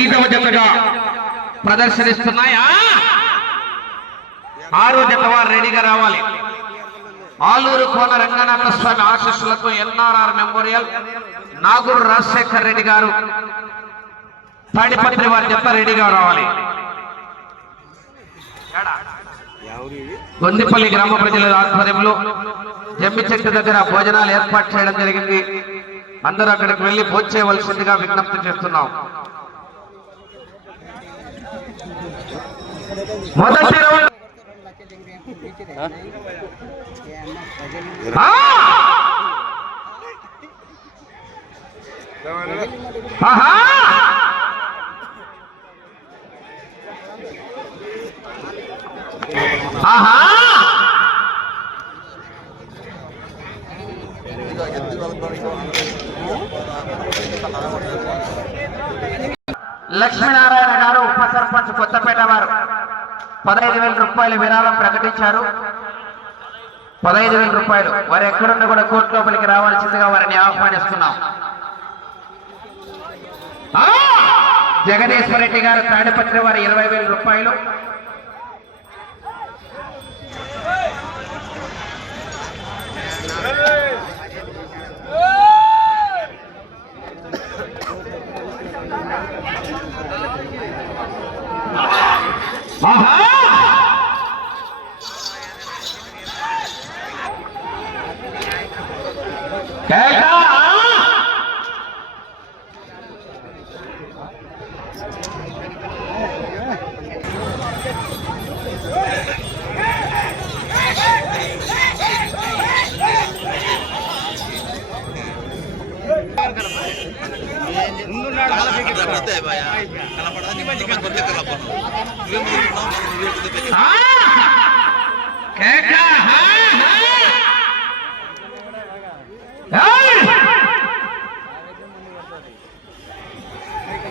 ఐదవ జతగా ప్రదర్శనిస్తున్నాయా. ఆరో జత వారు రెడీగా రావాలి. ఆలూరు కోన రంగనాథ స్వామి ఆశీస్సులతో ఎన్ఆర్ఆర్ మెమోరియల్ నాగూరు రాజశేఖర్ రెడ్డి గారు తాడిపత్రి వారి జత రెడీగా రావాలి. గొందిపల్లి గ్రామ ప్రజల ఆధ్వర్యంలో జమ్మి చెట్టు దగ్గర భోజనాలు ఏర్పాటు చేయడం జరిగింది. అందరూ అక్కడికి వెళ్లి భోంచేయవలసిందిగా విజ్ఞప్తి చేస్తున్నాం. మొదటి రౌండ్ లక్ష్మీనారాయణ గారు ఉప సర్పంచ్ కొత్తపేట వారు 15,000 రూపాయల విరాళం ప్రకటించారు. 15,000 రూపాయలు. వారు ఎక్కడున్నా కూడా కోర్టు లోపలికి రావాల్సిందిగా వారిని ఆహ్వానిస్తున్నాం. జగదీశ్వర రెడ్డి గారు తాడిపత్రి వారు 20,000 రూపాయలు.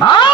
Ah!